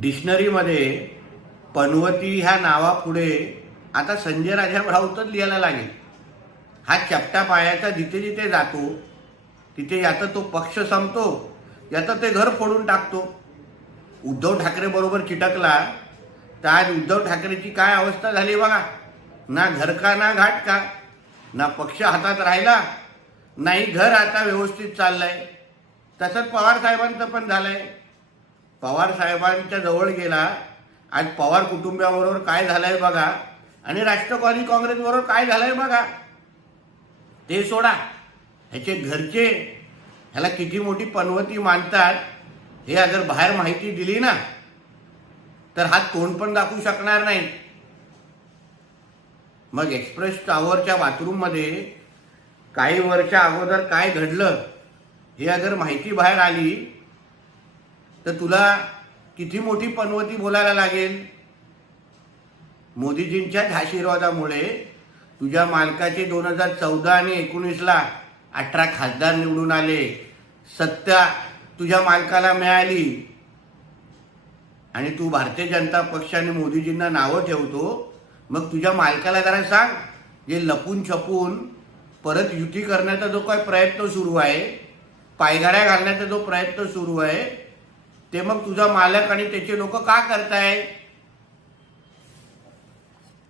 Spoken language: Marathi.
डिक्शनरीमध्ये पनवती ह्या नावापुढे आता संजय राजा राऊतच लिहायला लागेल. हा चपटा पायाचा जिथे जिथे जातो तिथे याचं तो पक्ष संपतो याचं ते घर फोडून टाकतो. उद्धव ठाकरे बरोबर चिटकला तर आज उद्धव ठाकरेची काय अवस्था झाली बघा. ना घर का ना घाट का ना पक्ष हातात राहिला नाही घर आता व्यवस्थित चाललंय. तसंच पवार साहेबांचं पण झालंय. पवार साहेबांच्या जवळ गेला आज पवार कुटुंबियाबरोबर काय झालंय बघा. आणि राष्ट्रवादी काँग्रेसबरोबर काय झालंय बघा. ते सोडा. ह्याचे घरचे ह्याला किती मोठी पनवती मानतात हे अगर बाहेर माहिती दिली ना तर हा तोंड पण दाखवू शकणार नाही. मग एक्सप्रेस टॉवरच्या बाथरूममध्ये काही वर्षा अगोदर काय घडलं हे अगर माहिती बाहेर आली तर तुला किती मोठी पनवती बोलायला लागेल? मोदीजींच्याच आशीर्वादामुळे तुझ्या मालकाचे दोन हजार चौदा आणि एकोणीसला अठरा खासदार निवडून आले. सत्ता तुझ्या मालकाला मिळाली. आणि तू भारतीय जनता पक्ष आणि मोदीजींना नावं ठेवतो. मग तुझ्या मालकाला जरा सांग जे लपून छपून परत युती करण्याचा जो काही प्रयत्न सुरू आहे पायघाड्या घालण्याचा जो प्रयत्न सुरू आहे ते मग तुझा मालक आणि त्याचे लोक का करताय?